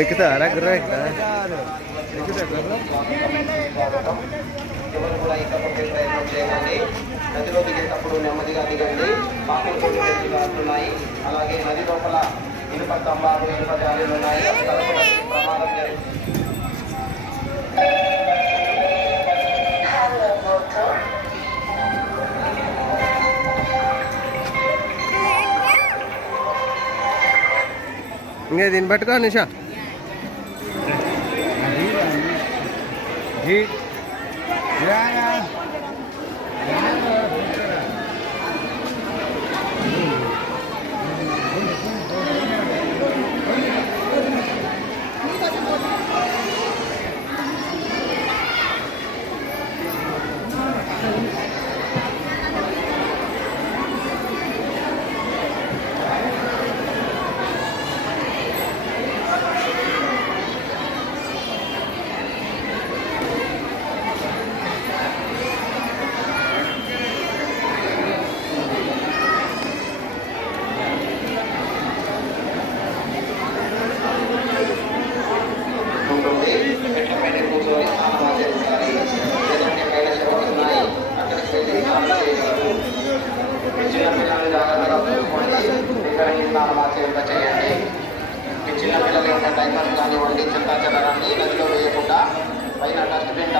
ఎక్కుతా గుర్రం ఎక్కుతా ఎవరు కూడా ఇకపోతే ప్రయత్నం చేయండి. నదిలో దిగేటప్పుడు నెమ్మదిగా దిగండి. మాకులు కొన్ని కాస్తున్నాయి. అలాగే నది లోపల ఇనుప స్తంభాలు ఇనుప జాలీలు ఉన్నాయి. ప్రమాదం జరిగింది. ఇంకా దీన్ని పట్టుకో నిషా చేయండి. చిన్న పిల్లలు ఉన్న డైపర్స్ కానివ్వండి, చెత్త చెదారాన్ని నదిలో వేయకుండా పైన డస్ట్బిన్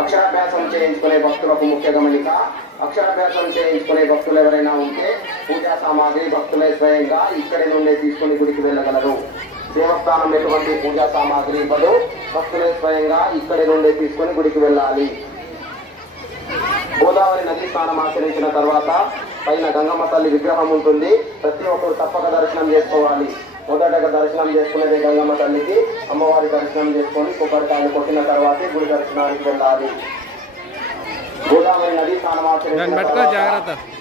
అక్షరాభ్యాసం చేయించుకునే భక్తులకు ముఖ్య గమనిక. అక్షరాభ్యాసం చేయించుకునే భక్తులు ఎవరైనా ఉంటే పూజా సామాగ్రి భక్తులే స్వయంగా ఇక్కడి నుండే తీసుకుని గుడికి వెళ్ళగలరు. దేవస్థానం ఎటువంటి పూజా సామాగ్రి ఇవ్వదు. భక్తులే స్వయంగా ఇక్కడి నుండే తీసుకుని గుడికి వెళ్ళాలి. గోదావరి నది స్నానం ఆచరించిన తర్వాత పైన గంగమ్మ తల్లి విగ్రహం ఉంటుంది. ప్రతి ఒక్కరు తప్పక దర్శనం చేసుకోవాలి. మొదటగా దర్శనం చేసుకునేది గంగమ్మ తల్లికి. అమ్మవారి దర్శనం చేసుకొని కొబ్బరికాయలు కొట్టిన తర్వాతే గుడి దర్శనానికి వెళ్ళాలి. గోదావరి నది స్నానం ఆచరించిన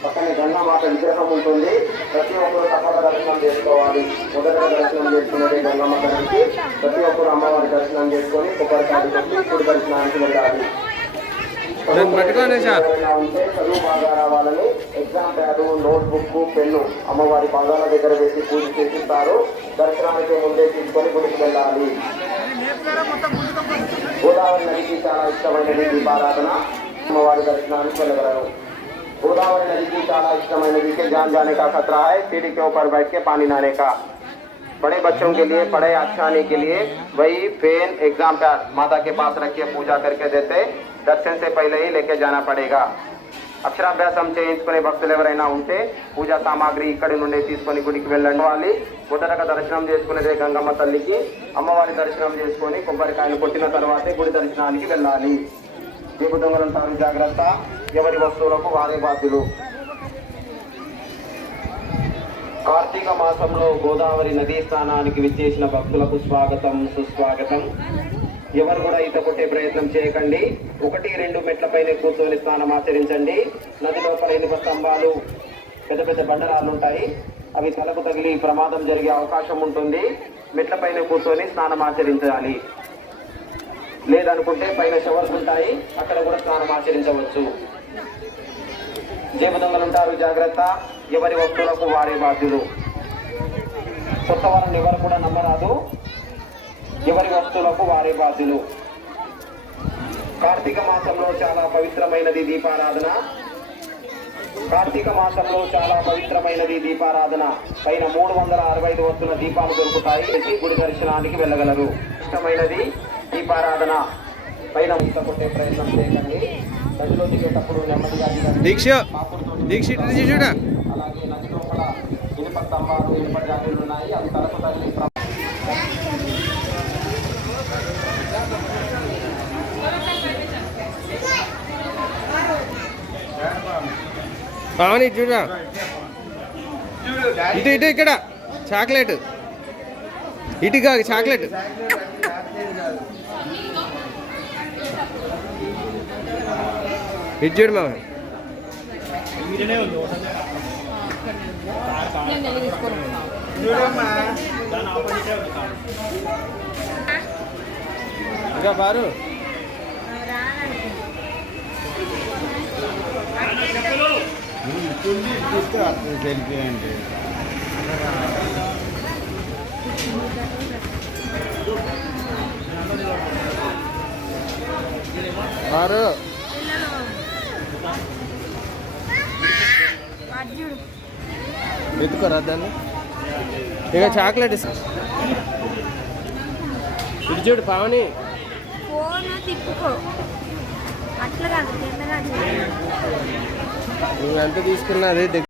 పక్కనే గంగామాత విగ్రహం ఉంటుంది. ప్రతి ఒక్కరు తప్పక దర్శనం చేసుకోవాలి. మొదటగా దర్శనం చేసుకునేది గంగమ్మ తల్లికి. ప్రతి ఒక్కరు అమ్మవారి దర్శనం చేసుకొని కొబ్బరికాయలు కొట్టి గుడి దర్శనానికి వెళ్ళాలి. ఉంటే చదువు బాగా రావాలని ఎగ్జామ్ ప్యాడ్, నోట్బుక్, పెన్ను అమ్మవారి పాదాల దగ్గర వేసి పూజ చేసిస్తారు. దర్శనానికి ముందే తీసుకొని గుడికి వెళ్ళాలి. గోదావరి నదికి చాలా ఇష్టమైనది దీపారాధన. అమ్మవారి దర్శనానికి వెళ్ళగలరు. गोदावरी नदी की చాలా इष्टमय नदी के जान जाने का खतरा है। सीढ़ी के ऊपर बैठ के पानी नहाने का। बड़े बच्चों के लिए पढ़ाई अच्छा आने के लिए वही पेन एग्जाम पैड माता के पास रख के पूजा करके देते। दर्शन से पहले ही लेके जाना पड़ेगा। అక్షరాభ్యాసం చేయించుకునే భక్తులు ఎవరైనా ఉంటే పూజా సామాగ్రి ఇక్కడి నుండి తీసుకొని గుడికి వెళ్ళాలి. మొదటగా దర్శనం చేసుకునేదే గంగమ్మ తల్లికి. అమ్మవారి దర్శనం చేసుకొని కొబ్బరికాయలు కొట్టిన తర్వాతే గుడి దర్శనానికి వెళ్ళాలి. దీప దొంగలంటారు జాగ్రత్త, ఎవరి వస్తువులకు వారే బాధ్యులు. కార్తీక మాసంలో గోదావరి నదీ స్నానానికి విచ్చేసిన భక్తులకు స్వాగతం, సుస్వాగతం. ఎవరు కూడా ఈత కొట్టే ప్రయత్నం చేయకండి. 1-2 మెట్లపైన కూర్చొని స్నానం ఆచరించండి. నది లోపల ఇనుప స్తంభాలు, పెద్ద పెద్ద బండరాళ్ళు ఉంటాయి. అవి తలకు తగిలి ప్రమాదం జరిగే అవకాశం ఉంటుంది. మెట్లపైన కూర్చొని స్నానం ఆచరించాలి. లేదనుకుంటే పైన షవర్స్ ఉంటాయి, అక్కడ కూడా స్నానం ఆచరించవచ్చు. జేబు దొంగలు ఉంటారు జాగ్రత్త, ఎవరి వస్తువులకు వారే బాధ్యులు. కొత్త వారిని ఎవరు కూడా నమ్మరాదు, ఎవరి వస్తువులకు వారే బాధ్యులు. కార్తీక మాసంలో చాలా పవిత్రమైనది దీపారాధన. కార్తీక మాసంలో చాలా పవిత్రమైనది దీపారాధన. పైన 365 వస్తున్న దీపాలు దొరుకుతాయి. గుడి దర్శనానికి వెళ్ళగలరు. ఇష్టమైనది దీపారాధన. పైన ఈత కొట్టే ప్రయత్నం చేయకండి. నదిలో దిగేటప్పుడు నెమ్మదిగా అలాగే నది లోపల ఇనుప స్తంభాలు ఇనుప జాలీలు ఉన్నాయి. అవి తలకు తగిలి పావని చూడా ఇటు ఇటు ఇక్కడ చాక్లెట్ ఇటుగా చాక్లెట్ ఇటు చూడు మామ ఇంకా బారు తెలిపేయండి బారు ఎత్తుకోరా దాన్ని ఇక చాక్లెట్ ఇస్తా ఇటు చూడు పావని ఫోన్ తిప్పుకో అట్లా కాదు నువ్వు ఎంత తీసుకున్నా అదే